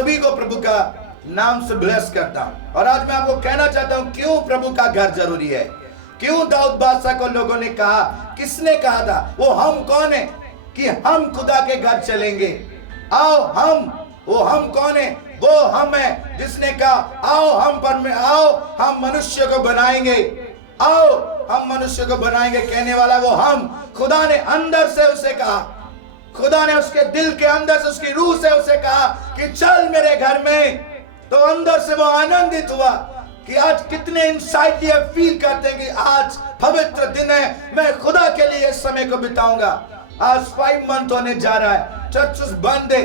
सभी को प्रभु का नाम से ब्लेस करता हूं। और आज मैं आपको कहना चाहता हूं क्यों प्रभु का घर जरूरी है। क्यों दाऊद बादशाह को लोगों ने कहा, किसने कहा था, वो हम कौन है कि हम खुदा के घर चलेंगे। आओ हम कौन है, वो हम है जिसने कहा आओ हम मनुष्य को बनाएंगे, आओ हम मनुष्य को बनाएंगे। कहने वाला वो हम, खुदा ने अंदर से उसे कहा, खुदा ने उसके दिल के अंदर से, उसकी रूह से उसे कहा कि चल मेरे घर में। तो अंदर से वो आनंदित हुआ कि आज कितने इंसाइटली फील करते हैं कि आज पवित्र दिन है, मैं खुदा के लिए इस समय को बिताऊंगा। आज 5 मंथ होने जा रहा है, चर्चेस बंद है।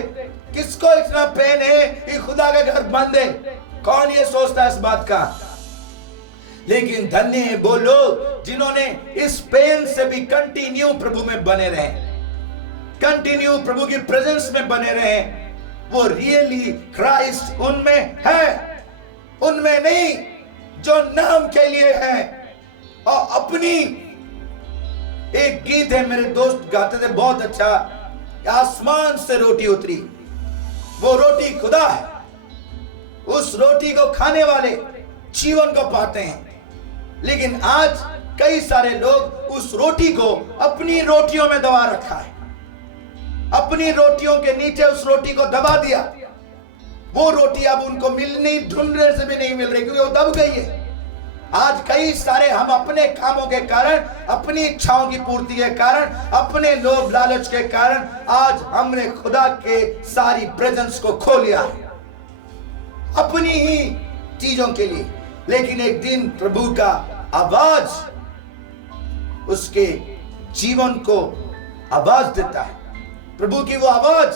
किसको इतना पेन है कि खुदा का घर बंद है? कौन ये सोचता है इस बात का? लेकिन धन्य है वो लोग जिन्होंने इस पेन से भी कंटिन्यू प्रभु में बने रहे, कंटिन्यू प्रभु की प्रेजेंस में बने रहे। वो रियली क्राइस्ट उनमें है, उनमें नहीं जो नाम के लिए है। और अपनी एक गीत है, मेरे दोस्त गाते थे बहुत अच्छा, आसमान से रोटी उतरी। वो रोटी खुदा है, उस रोटी को खाने वाले जीवन को पाते हैं। लेकिन आज कई सारे लोग उस रोटी को अपनी रोटियों में दबा रखा है, अपनी रोटियों के नीचे उस रोटी को दबा दिया। वो रोटी अब उनको ढूंढने से भी नहीं मिल रही क्योंकि वो दब गई है। आज कई सारे हम अपने कामों के कारण, अपनी इच्छाओं की पूर्ति के कारण, अपने लोभ लालच के कारण आज हमने खुदा के सारी प्रेजेंस को खो लिया अपनी ही चीजों के लिए। लेकिन एक दिन प्रभु का आवाज उसके जीवन को आवाज देता है। प्रभु की वो आवाज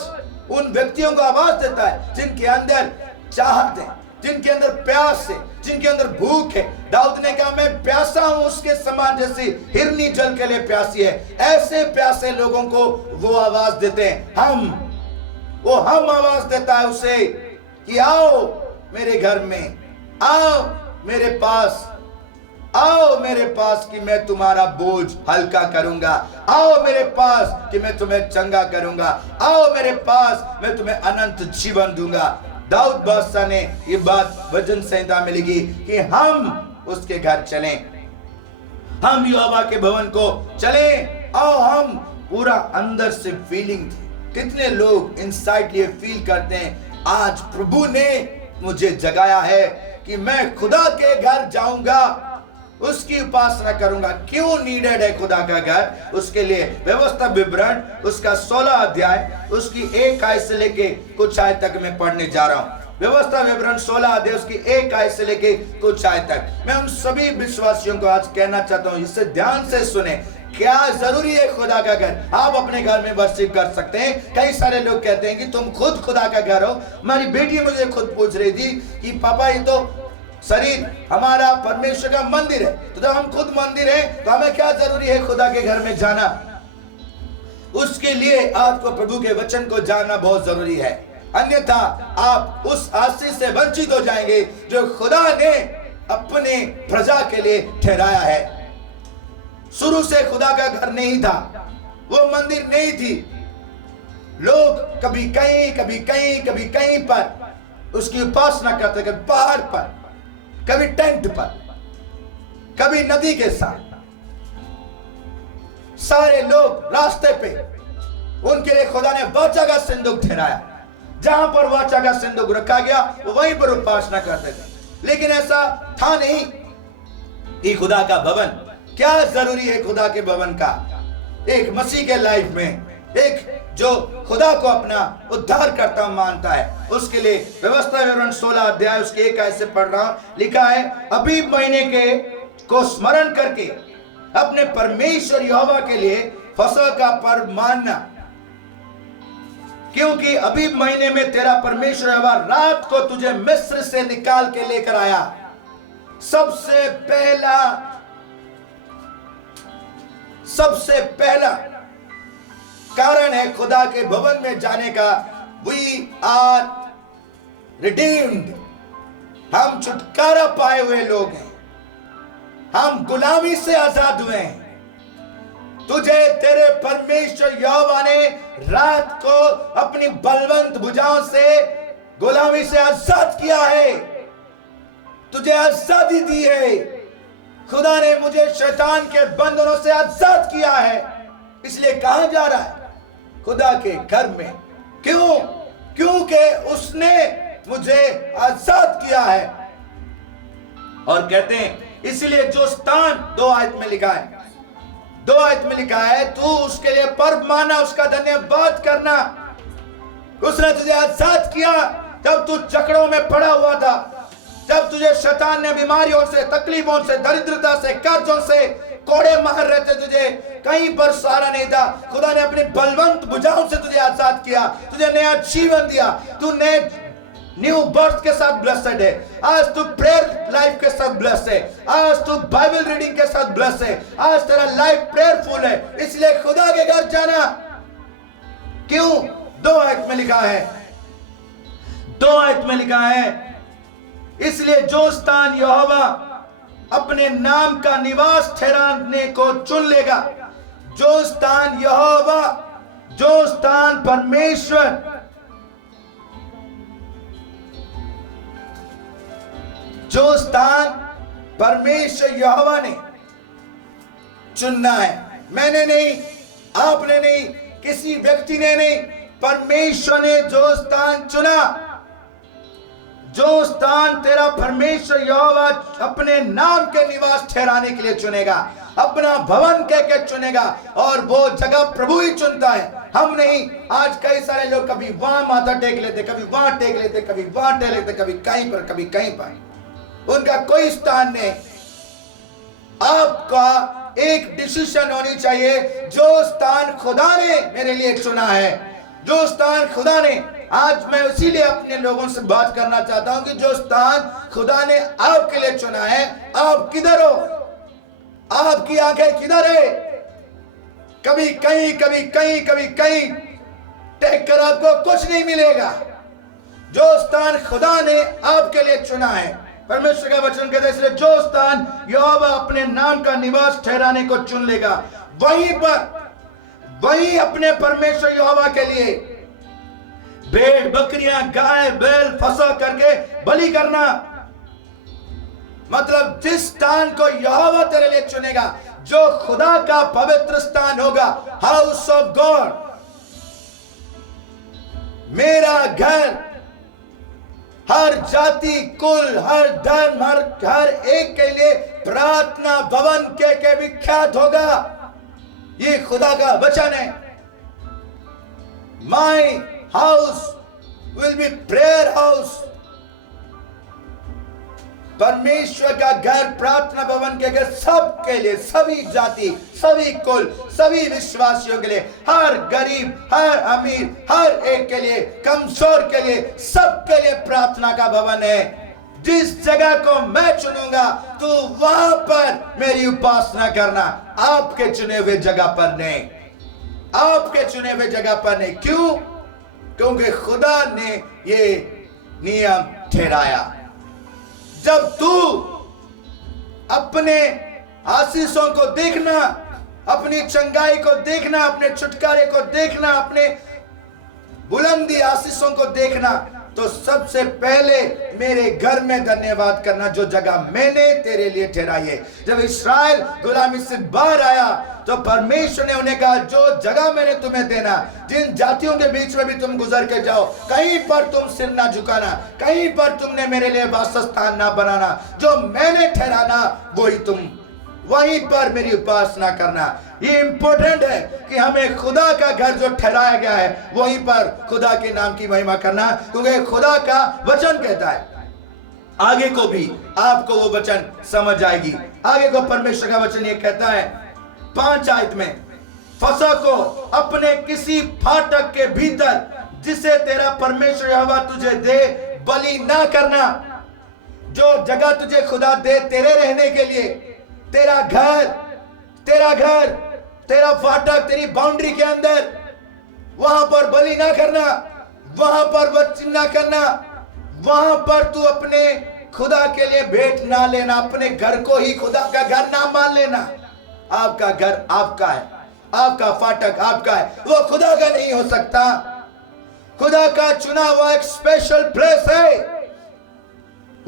उन व्यक्तियों को आवाज देता है जिनके अंदर चाहत है, जिनके अंदर प्यास है, जिनके अंदर भूख है। दाऊद ने कहा मैं प्यासा हूं, उसके समान जैसी हिरनी जल के लिए प्यासी है। ऐसे प्यासे लोगों को वो आवाज देते हैं। हम आवाज देता है उसे कि आओ मेरे घर में, आओ मेरे पास, आओ मेरे पास कि मैं तुम्हारा बोझ हल्का करूंगा, आओ मेरे पास कि मैं तुम्हें चंगा करूंगा, आओ मेरे पास मैं तुम्हें अनंत जीवन दूंगा। दाऊद बादशाह ने ये बात वचन संहिता में लिखी कि हम उसके घर चलें, हम यहोवा के भवन को चलें। आओ हम पूरा अंदर से फीलिंग थी। कितने लोग इनसाइड ये फील करते हैं आज प्रभु ने मुझे जगाया है कि मैं खुदा के घर जाऊंगा, उसकी उपासना करूंगा। क्यों नीडेड है खुदा का घर? उसके लिए व्यवस्था विवरण उसका 16 अध्याय उसकी 1 आयत से लेके कुछ आयत तक मैं पढ़ने जा रहा हूं। व्यवस्था विवरण 16 अध्याय उसकी 1 आयत से लेके कुछ आयत तक। मैं उन सभी विश्वासियों को आज कहना चाहता हूं, इससे ध्यान से सुने, क्या जरूरी है खुदा का घर। आप अपने घर में वर्शिप कर सकते हैं। कई सारे लोग कहते हैं कि तुम खुद खुदा का घर हो। हमारी बेटी मुझे खुद पूछ रही थी कि पापा ये तो शरीर हमारा परमेश्वर का मंदिर है, तो जब हम खुद मंदिर हैं तो हमें क्या जरूरी है खुदा के घर में जाना? उसके लिए आपको प्रभु के वचन को जानना बहुत जरूरी है, अन्यथा आप उस आशीष से वंचित हो जाएंगे जो खुदा ने अपने प्रजा के लिए ठहराया है। शुरू से खुदा का घर नहीं था, वो मंदिर नहीं थी। लोग कभी कहीं कभी कहीं कभी कहीं पर उसकी उपासना करते, कभी पहाड़ पर, कभी टेंट पर, कभी नदी के साथ। सारे लोग रास्ते पे, उनके लिए खुदा ने वाचा का सिंदूक ठहराया। जहां पर वाचा का सिंदूक रखा गया वो वहीं पर उपासना करते थे। लेकिन ऐसा था नहीं कि खुदा का भवन, क्या जरूरी है खुदा के भवन का? एक मसीह के लाइफ में, एक जो खुदा को अपना उद्धार करता मानता है, उसके लिए व्यवस्था विवरण 16 अध्याय उसके 1 आयत से पढ़ रहा हूं। लिखा है, अबीब महीने के को स्मरण करके अपने परमेश्वर यहोवा के लिए फसह का पर्व मानना, क्योंकि अबीब महीने में तेरा परमेश्वर यहोवा रात को तुझे मिस्र से निकाल के लेकर आया। सबसे पहला कारण है खुदा के भवन में जाने का, वी आर रिडीम्ड। हम छुटकारा पाए हुए लोग हैं, हम गुलामी से आजाद हुए हैं। तुझे तेरे परमेश्वर यहोवा ने रात को अपनी बलवंत भुजाओं से गुलामी से आजाद किया है, तुझे आजादी दी है। खुदा ने मुझे शैतान के बंधनों से आजाद किया है। इसलिए कहां जा रहा है? खुदा के घर में। क्यों? क्योंकि उसने मुझे आजाद किया है। और कहते हैं इसलिए जो स्थान 2 आयत में लिखा है, 2 आयत में लिखा है, तू उसके लिए पर्व माना, उसका धन्यवाद करना। उसने तुझे आजाद किया जब तू जकड़ों में पड़ा हुआ था, जब तुझे शैतान ने बीमारियों से, तकलीफों से, दरिद्रता से, कर्जों से कोड़े मार रहे थे, तुझे कहीं पर सहारा नहीं था। खुदा ने अपनी बलवंत भुजाओं से तुझे आजाद किया, तुझे नया जीवन दिया। तू नए न्यू बर्थ के साथ ब्लेस्ड है। आज तू प्रेयर लाइफ के साथ ब्लेस्ड है। आज तू बाइबल रीडिंग के साथ ब्लेस्ड है। आज तेरा लाइफ प्रेयरफुल है। इसलिए खुदा के घर जाना। क्यों? 2 आयत में लिखा है, 2 आयत में लिखा है, इसलिए जो स्थान यहोवा अपने नाम का निवास ठहराने को चुन लेगा, जो स्थान यहोवा, जो स्थान परमेश्वर, जो स्थान परमेश्वर यहोवा ने चुनना है। मैंने नहीं, आपने नहीं, किसी व्यक्ति ने नहीं, परमेश्वर ने जो स्थान चुना, जो स्थान तेरा परमेश्वर यहोवा अपने नाम के निवास ठहराने के लिए चुनेगा, अपना भवन कह के चुनेगा। और वो जगह प्रभु ही चुनता है, हम नहीं। आज कई सारे लोग कभी वहां माथा टेक लेते, कभी वहां टेक लेते, कभी वहां टेक लेते, कभी कहीं पर, कभी कहीं पर। उनका कोई स्थान नहीं। आपका एक डिसीजन होनी चाहिए, जो स्थान खुदा ने मेरे लिए चुना है, जो स्थान खुदा ने। आज मैं इसीलिए अपने लोगों से बात करना चाहता हूं कि जो स्थान खुदा ने आपके लिए चुना है, आप किधर हो? आपकी आंखें किधर है? कभी कहीं, कभी कहीं, कभी कहीं टेक कर आपको कुछ नहीं मिलेगा। जो स्थान खुदा ने आपके लिए चुना है, परमेश्वर का वचन कहता है, इसलिए जो स्थान यहोवा अपने नाम का निवास ठहराने को चुन लेगा, वहीं पर, वहीं अपने परमेश्वर यहोवा के लिए भेड़, बकरियां, गाय, बैल फंसा करके बलि करना। मतलब जिस स्थान को यहोवा तेरे लिए चुनेगा, जो खुदा का पवित्र स्थान होगा, हाउस ऑफ गॉड, मेरा घर, हर जाति, कुल, हर धर्म, हर एक के लिए प्रार्थना भवन के विख्यात होगा। ये खुदा का वचन है। My house will be prayer house. परमेश्वर का घर प्रार्थना भवन के घर, सबके लिए, सभी जाति, सभी कुल, सभी विश्वासियों के लिए, हर गरीब, हर अमीर, हर एक के लिए, कमजोर के लिए, सबके लिए प्रार्थना का भवन है। जिस जगह को मैं चुनूंगा, तो वहां पर मेरी उपासना करना, आपके चुने हुए जगह पर नहीं, आपके चुने हुए जगह पर नहीं। क्यों? क्योंकि खुदा ने ये नियम ठहराया। जब तू अपने आशीषों को देखना, अपनी चंगाई को देखना, अपने छुटकारे को देखना, अपने बुलंदी आशीषों को देखना, तो सबसे पहले मेरे घर में धन्यवाद करना, जो जगह मैंने तेरे लिए ठहराई है। जब इस्राएल गुलामी से बाहर आया, तो परमेश्वर ने उन्हें कहा, जो जगह मैंने तुम्हें देना, जिन जातियों के बीच में भी तुम गुजर के जाओ, कहीं पर तुम सिर ना झुकाना, कहीं पर तुमने मेरे लिए वासस्थान ना बनाना, जो मैंने ठहराना वही तुम, वहीं पर मेरी उपासना करना। ये इंपॉर्टेंट है कि हमें खुदा का घर जो ठहराया गया है, वहीं पर खुदा के नाम की महिमा करना, क्योंकि खुदा का वचन कहता है। आगे को भी आपको वो वचन समझ आएगी। आगे को परमेश्वर का वचन ये कहता है 5 आयत में, फसह को अपने किसी फाटक के भीतर, जिसे तेरा परमेश्वर यहोवा तुझे दे, बलि ना करना। जो जगह तुझे खुदा दे तेरे रहने के लिए, तेरा घर, तेरा फाटक, तेरी बाउंड्री के अंदर, वहां पर बलि ना करना, वहां पर वचन ना करना, वहां पर तू अपने खुदा के लिए भेंट ना लेना, अपने घर को ही खुदा का घर ना मान लेना। आपका घर आपका है, आपका फाटक आपका है, वो खुदा का नहीं हो सकता। खुदा का चुना हुआ एक स्पेशल प्लेस है,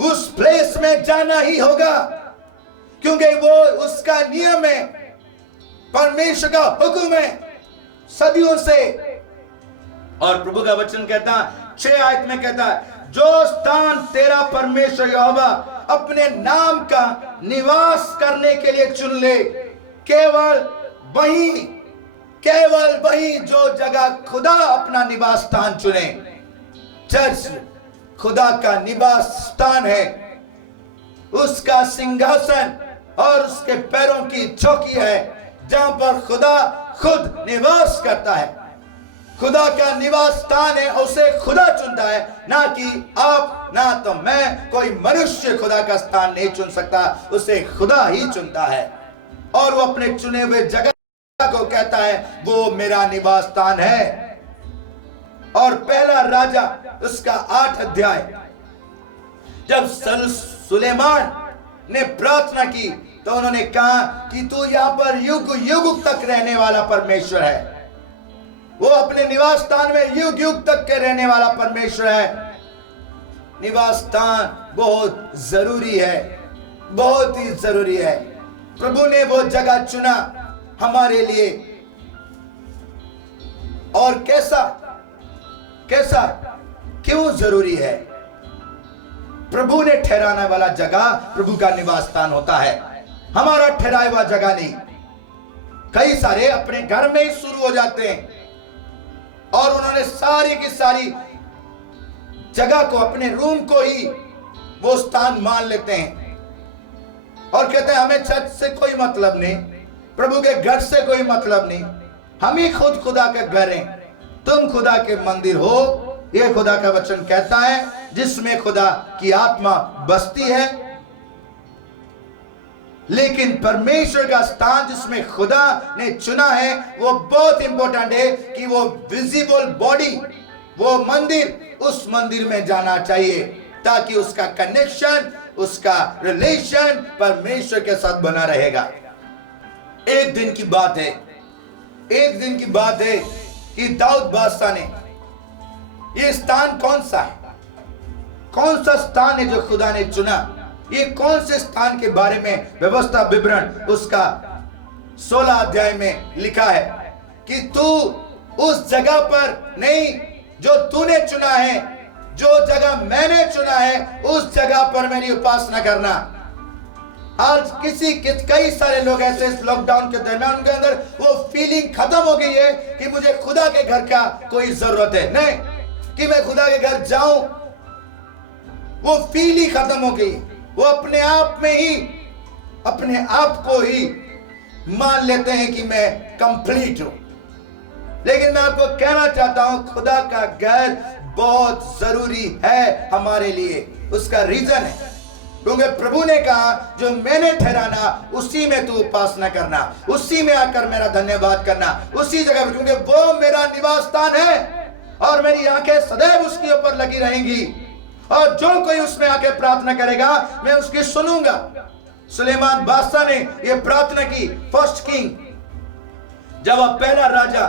उस प्लेस में जाना ही होगा, क्योंकि वो उसका नियम है, परमेश्वर का हुक्म है सदियों से। और प्रभु का वचन कहता है 6 आयत में कहता है, जो स्थान तेरा परमेश्वर यहोवा अपने नाम का निवास करने के लिए चुन ले, केवल वही जो जगह खुदा अपना निवास स्थान चुने। चर्च खुदा का निवास स्थान है, उसका सिंहासन और उसके पैरों की चौकी है, जहां पर खुदा खुद निवास करता है। खुदा का निवास स्थान है, उसे खुदा चुनता है, ना कि आप, ना तो मैं। कोई मनुष्य खुदा का स्थान नहीं चुन सकता, उसे खुदा ही चुनता है। और वो अपने चुने हुए जगह को कहता है वो मेरा निवास स्थान है। और पहला राजा उसका 8 अध्याय, जब सुलेमान ने प्रार्थना की तो उन्होंने कहा कि तू यहाँ पर युग युग तक रहने वाला परमेश्वर है। वो अपने निवास स्थान में युग युग तक के रहने वाला परमेश्वर है। निवास स्थान बहुत जरूरी है, बहुत ही जरूरी है। प्रभु ने वो जगह चुना हमारे लिए। और कैसा क्यों जरूरी है? प्रभु ने ठहराने वाला जगह प्रभु का निवास स्थान होता है, हमारा ठहराया हुआ जगह नहीं। कई सारे अपने घर में ही शुरू हो जाते हैं और उन्होंने सारी की सारी जगह को, अपने रूम को ही वो स्थान मान लेते हैं और कहते हैं हमें चर्च से कोई मतलब नहीं, प्रभु के घर से कोई मतलब नहीं, हम ही खुद खुदा के घर हैं। तुम खुदा के मंदिर हो, ये खुदा का वचन कहता है, जिसमें खुदा की आत्मा बसती है। लेकिन परमेश्वर का स्थान जिसमें खुदा ने चुना है, वो बहुत इंपॉर्टेंट है कि वो विजिबल बॉडी, वो मंदिर, उस मंदिर में जाना चाहिए, ताकि उसका कनेक्शन, उसका रिलेशन परमेश्वर के साथ बना रहेगा। एक दिन की बात है कि दाऊद बादशाह ने, ये स्थान कौन सा स्थान है जो खुदा ने चुना? ये कौन से स्थान के बारे में व्यवस्था विवरण उसका 16 अध्याय में लिखा है कि तू उस जगह पर नहीं जो तूने चुना है, जो जगह मैंने चुना है, उस जगह पर मेरी उपासना करना। आज कई सारे लोग ऐसे इस लॉकडाउन के दरमियान उनके अंदर वो फीलिंग खत्म हो गई है कि मुझे खुदा के घर का कोई जरूरत है नहीं, कि मैं खुदा के घर जाऊं, वो फील ही खत्म हो गई। वो अपने आप को ही मान लेते हैं कि मैं कंप्लीट हूं। लेकिन मैं आपको कहना चाहता हूं, खुदा का घर बहुत जरूरी है हमारे लिए। उसका रीजन है क्योंकि प्रभु ने कहा जो मैंने ठहराना उसी में तू उपासना करना, उसी में आकर मेरा धन्यवाद करना, उसी जगह पर, क्योंकि वो मेरा निवास स्थान है और मेरी आंखें सदैव उसके ऊपर लगी रहेंगी। और जो कोई उसमें आके प्रार्थना करेगा मैं उसकी सुनूंगा। सुलेमान बादशाह ने यह प्रार्थना की। फर्स्ट किंग, जब आप पहला राजा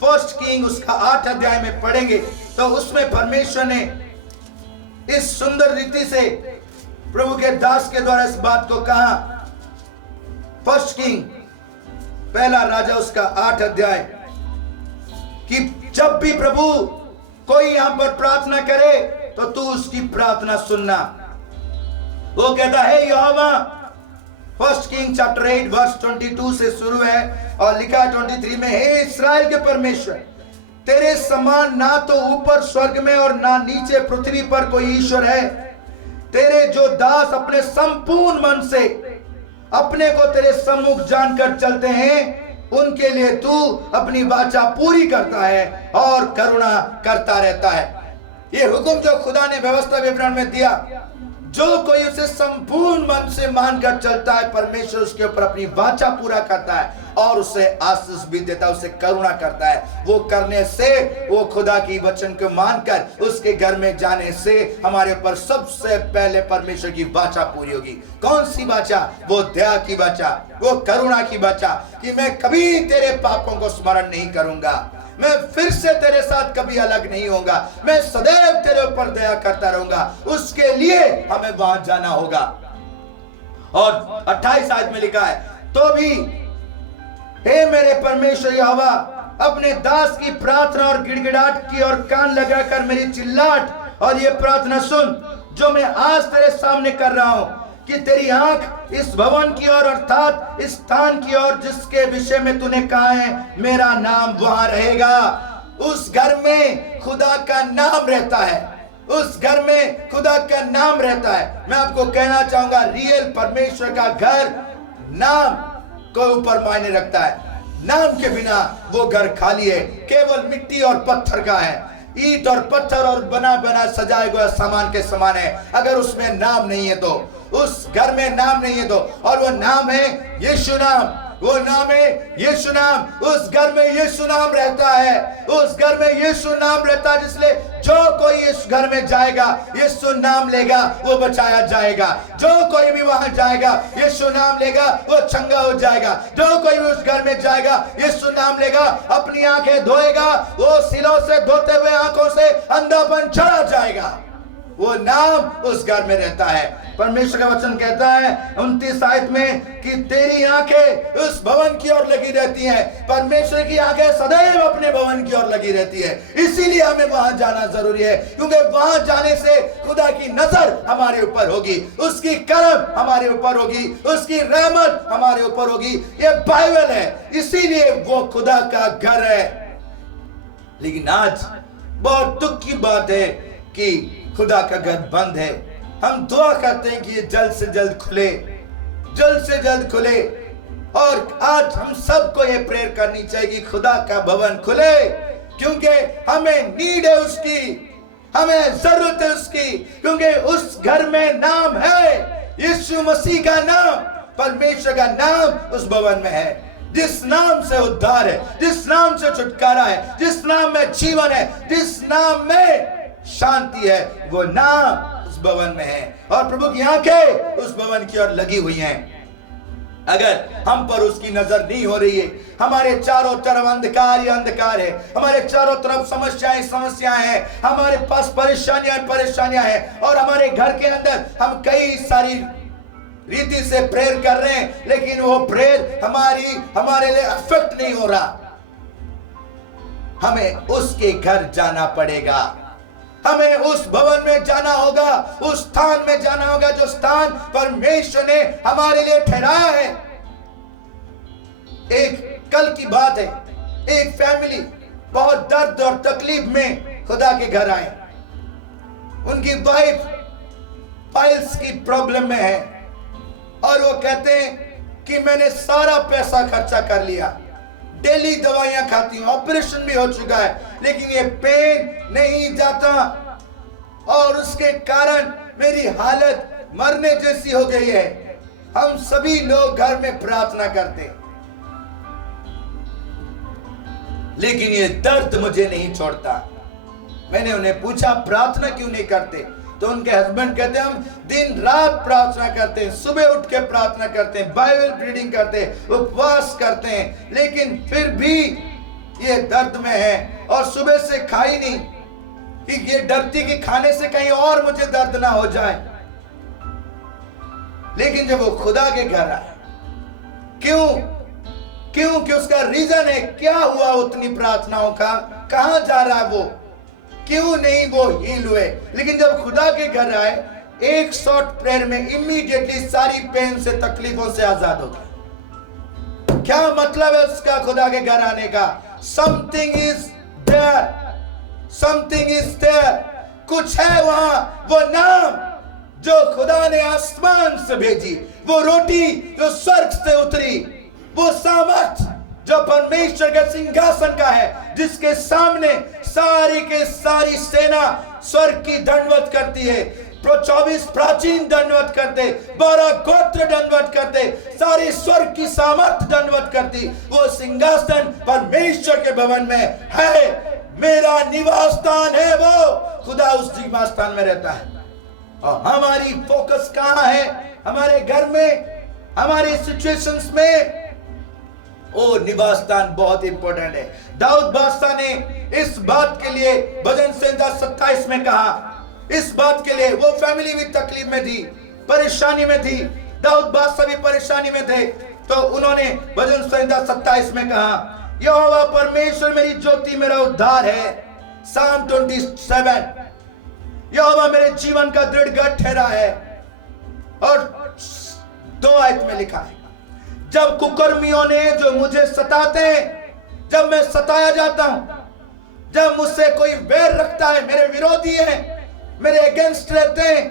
फर्स्ट किंग उसका 8 अध्याय में पढ़ेंगे तो उसमें परमेश्वर ने इस सुंदर रीति से प्रभु के दास के द्वारा इस बात को कहा। फर्स्ट किंग पहला राजा उसका 8 अध्याय, कि जब भी प्रभु कोई यहां पर प्रार्थना करे तो तू उसकी प्रार्थना सुनना। वो कहता है यहोवा, फर्स्ट किंग चैप्टर 8 वर्स 22 से शुरू है और लिखा 23 में, हे इस्राएल के परमेश्वर, तेरे समान ना तो ऊपर स्वर्ग में और ना नीचे पृथ्वी पर कोई ईश्वर है। तेरे जो दास अपने संपूर्ण मन से अपने को तेरे सम्मुख जानकर चलते हैं, उनके लिए तू अपनी वाचा पूरी करता है और करुणा करता रहता है। ये हुक्म जो खुदा ने व्यवस्था विवरण में दिया, जो कोई उसे संपूर्ण मन से मानकर चलता है, परमेश्वर उसके ऊपर अपनी वाचा पूरा करता है और उसे आशीष भी देता है, उसे करुणा करता है। वो करने से, वो खुदा की वचन को मानकर उसके घर में जाने से हमारे ऊपर सबसे पहले परमेश्वर की वाचा पूरी होगी। कौन सी वाचा? वो दया की वाचा, वो करुणा की वाचा, कि मैं कभी तेरे पापों को स्मरण नहीं करूंगा, मैं फिर से तेरे साथ कभी अलग नहीं होगा, मैं सदैव तेरे ऊपर दया करता रहूंगा। उसके लिए हमें वहां जाना होगा। और 28 आयत में लिखा है, तो भी हे मेरे परमेश्वर यहोवा, अपने दास की प्रार्थना और गिड़गिड़ाहट की और कान लगाकर मेरी चिल्लाहट और ये प्रार्थना सुन जो मैं आज तेरे सामने कर रहा हूं, कि तेरी आंख इस भवन की ओर अर्थात इस स्थान की ओर जिसके विषय में तूने कहा है मेरा नाम वहां रहेगा। उस घर में खुदा का नाम रहता है, उस घर में खुदा का नाम रहता है। मैं आपको कहना चाहूंगा, रियल परमेश्वर का घर नाम को ऊपर मायने रखता है। नाम के बिना वो घर खाली है, केवल मिट्टी और पत्थर का है, ईंट और पत्थर और बना बना सजाए हुए सामान के समान है। अगर उसमें नाम नहीं है तो, उस घर में नाम नहीं है तो, और वो नाम है यीशु नाम, वो नाम है यीशु नाम। उस घर में यीशु नाम रहता है, उस घर में यीशु नाम रहता है, इसलिए जो कोई इस घर में जाएगा यीशु नाम लेगा वो बचाया जाएगा। जो कोई भी वहां जाएगा यीशु नाम लेगा वो चंगा हो जाएगा। जो कोई भी उस घर में जाएगा यीशु नाम लेगा, अपनी आंखें धोएगा, वो सिलों से धोते हुए आंखों से अंधापन चला जाएगा। वो नाम उस घर में रहता है। परमेश्वर का वचन कहता है 29 आयत में कि तेरी आंखें उस भवन की ओर लगी रहती हैं। परमेश्वर की आंखें सदैव अपने भवन की ओर लगी रहती है। इसीलिए हमें वहां जाना जरूरी है, क्योंकि वहां जाने से खुदा की नजर हमारे ऊपर होगी, उसकी करम हमारे ऊपर होगी, उसकी रहमत हमारे ऊपर होगी। ये बाइबल है, इसीलिए वो खुदा का घर है। लेकिन आज बहुत दुख की बात है कि खुदा का घर बंद है। हम दुआ करते हैं कि ये जल्द से जल्द खुले, जल्द से जल्द खुले। और आज हम सबको ये प्रेयर करनी चाहिए कि खुदा का भवन खुले, क्योंकि हमें नीड है उसकी, हमें जरूरत है उसकी, क्योंकि उस घर में नाम है, यीशु मसीह का नाम, परमेश्वर का नाम उस भवन में है। जिस नाम से उद्धार है, जिस नाम से छुटकारा है, जिस नाम में जीवन है, जिस नाम में शांति है, वो नाम उस भवन में है। और प्रभु की आंखें उस भवन की ओर लगी हुई हैं। अगर हम पर उसकी नजर नहीं हो रही है, हमारे चारों तरफ अंधकार ही अंधकार है, हमारे चारों तरफ समस्याएं समस्याएं हैं, हमारे पास परेशानियां हैं, और हमारे घर के अंदर हम कई सारी रीति से प्रेयर कर रहे हैं, लेकिन वो प्रेयर हमारे लिए अफेक्ट नहीं हो रहा। हमें उसके घर जाना पड़ेगा, हमें उस भवन में जाना होगा, उस स्थान में जाना होगा जो स्थान परमेश्वर ने हमारे लिए ठहराया है। एक कल की बात है, एक फैमिली बहुत दर्द और तकलीफ में खुदा के घर आए। उनकी वाइफ पाइल्स की प्रॉब्लम में है, और वो कहते हैं कि मैंने सारा पैसा खर्चा कर लिया, डेली दवाइयां खाती हूं, ऑपरेशन भी हो चुका है, लेकिन ये पेन नहीं जाता, और उसके कारण मेरी हालत मरने जैसी हो गई है। हम सभी लोग घर में प्रार्थना करते, लेकिन ये दर्द मुझे नहीं छोड़ता। मैंने उन्हें पूछा प्रार्थना क्यों नहीं करते, तो उनके हस्बैंड कहते हैं हम दिन रात प्रार्थना करते हैं, सुबह उठ के प्रार्थना करते हैं, बाइबल रीडिंग करते हैं, उपवास करते हैं, लेकिन फिर भी ये दर्द में है, और सुबह से खाई नहीं कि ये डरती कि खाने से कहीं और मुझे दर्द ना हो जाए। लेकिन जब वो खुदा के घर आए, क्यों कि उसका रीजन है, क्या हुआ उतनी प्रार्थनाओं का, कहां जा रहा है वो, क्यों नहीं वो हील हुए। लेकिन जब खुदा के घर आए, एक शॉर्ट प्रेयर में इमीडिएटली सारी पेन से तकलीफों से आजाद हो गए। क्या मतलब है उसका खुदा के घर आने का? Something is there, something is there, कुछ है वहां। वो नाम जो खुदा ने आसमान से भेजी, वो रोटी जो स्वर्ग से उतरी, वो सामर्थ जो परमेश्वर के सिंहासन का है, जिसके सामने सारी के सारी सेना स्वर्ग की दंडवत करती है, 24 प्राचीन दंडवत करते, 12 गोत्र दंडवत करते, सारी स्वर्ग की सामर्थ दंडवत करती। वो सिंहासन परमेश्वर के भवन में है, मेरा निवास स्थान है, वो खुदा उस निवास स्थान में रहता है। और हमारी फोकस कहां है? हमारे घर में, हमारी सिचुएशंस में, ओ निवास स्थान बहुत इंपॉर्टेंट है। दाऊद बादशाह ने इस बात के लिए भजन संहिता 27 में कहा, इस बात के लिए वो फैमिली भी तकलीफ में थी, परेशानी में थी, दाऊद बादशाह भी परेशानी में थे, तो उन्होंने भजन संहिता 27 में कहा, यहोवा परमेश्वर मेरी ज्योति मेरा उद्धार है। Psalm 27, यहोवा मेरे जीवन का दृढ़ गढ़ ठहरा है। और 2 आयत में लिखा है, जब कुकर्मियों ने जो मुझे सताते हैं, जब मैं सताया जाता हूं, जब मुझसे कोई वैर रखता है, मेरे विरोधी हैं, मेरे अगेंस्ट रहते हैं,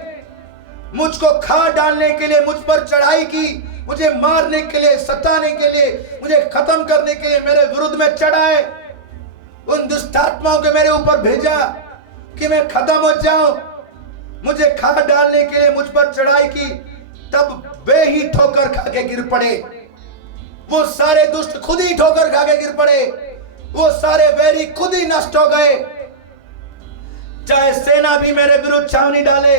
मुझको खा डालने के लिए मुझ पर चढ़ाई की, मुझे मारने के लिए, सताने के लिए, मुझे खत्म करने के लिए मेरे विरुद्ध में चढ़ाए, उन दुष्ट आत्माओं के मेरे ऊपर भेजा कि मैं खत्म हो जाऊं, मुझे खा डालने के लिए मुझ पर चढ़ाई की, तब वे ही ठोकर खा के गिर पड़े। वो सारे दुष्ट खुद ही ठोकर खा के गिर पड़े, वो सारे वैरी खुद ही नष्ट हो गए। चाहे सेना भी मेरे विरुद्ध छावनी डाले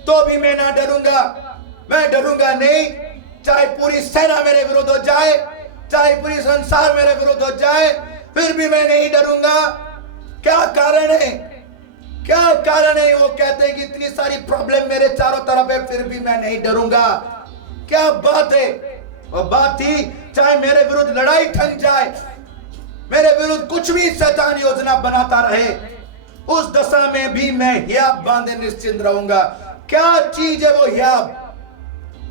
तो भी मैं ना डरूंगा, मैं डरूंगा नहीं। चाहे पूरी सेना मेरे विरुद्ध हो जाए, चाहे पूरी संसार मेरे विरुद्ध हो जाए, फिर भी मैं नहीं डरूंगा। क्या कारण है, क्या कारण है? वो कहते हैं कि इतनी सारी प्रॉब्लम मेरे चारों तरफ है, फिर भी मैं नहीं डरूंगा। क्या बात है? वो बात थी, चाहे मेरे विरुद्ध लड़ाई ठन जाए, मेरे विरुद्ध कुछ भी शैतान योजना बनाता रहे, उस दशा में भी मैं हियाब बांधे निश्चिंत रहूंगा। क्या चीज है वो हियाब?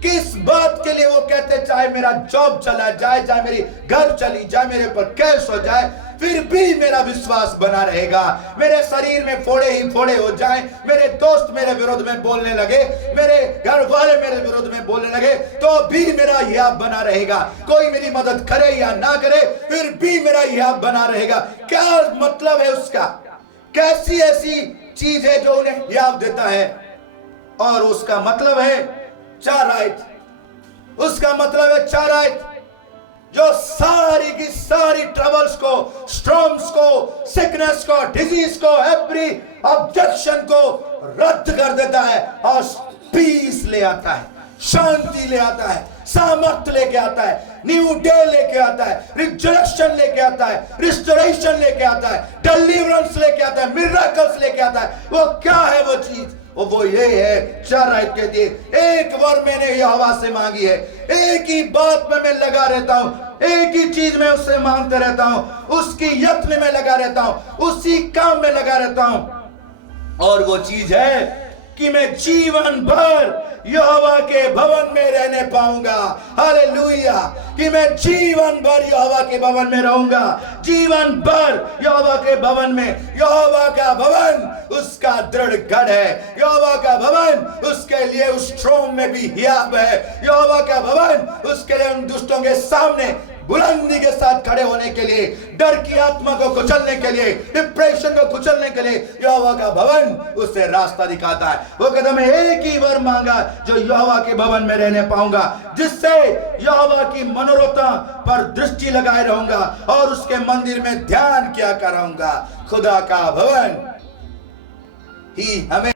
किस बात के लिए वो कहते, चाहे मेरा जॉब चला जाए, चाहे मेरी घर चली जाए, मेरे पर कैश हो जाए, फिर भी मेरा विश्वास बना रहेगा। मेरे शरीर में फोड़े ही फोड़े हो जाएं, मेरे दोस्त मेरे विरोध में बोलने लगे, मेरे घर वाले मेरे विरोध में बोलने लगे, तो भी मेरा हियाब बना रहेगा। कोई मेरी मदद करे या ना करे, फिर भी मेरा हियाब बना रहेगा। क्या मतलब है उसका? कैसी ऐसी चीज है जो उन्हें हियाब देता है? और उसका मतलब है 4 आयत, उसका मतलब है 4 आयत, जो सारी की सारी ट्रबल्स को, स्ट्रॉम्स को, सिकनेस को, डिजीज को, एवरी ऑब्जेक्शन को रद्द कर देता है और पीस ले आता है, शांति ले आता है, सामर्थ्य लेके आता है, न्यू डे लेके आता है, रिजरेक्शन लेके आता है, रिस्टोरेशन लेके आता है, डिलीवरेंस लेके आता है, मिरेकल्स लेके आता है। वो क्या है वो चीज? वो ये है, 4 आयत कहती है, एक बार मैंने यहोवा से मांगी है, एक ही बात में मैं लगा रहता हूं, एक ही चीज में उससे मांगते रहता हूं, उसकी यत्न में लगा रहता हूं, उसी काम में लगा रहता हूं, और वो चीज है कि मैं जीवन भर यहोवा के भवन में रहने पाऊंगा। हालेलुया! कि मैं जीवन भर यहोवा के भवन में रहूंगा, जीवन भर यहोवा के भवन में। यहोवा का भवन उसका दृढ़ गढ़ है, यहोवा का भवन उसके लिए उस स्ट्रोम में भी हियाब है, यहोवा का भवन उसके लिए उन दुष्टों के सामने बुलंदी के साथ खड़े होने के लिए, डर की आत्मा को कुचलने के लिए, डिप्रेशन को कुचलने के लिए यहोवा का भवन उसे रास्ता दिखाता है। वो कहता, मैं एक ही वर मांगा जो यहोवा के भवन में रहने पाऊंगा, जिससे यहोवा की मनोरथा पर दृष्टि लगाए रहूंगा और उसके मंदिर में ध्यान किया कराऊंगा। खुदा का भवन ही हमें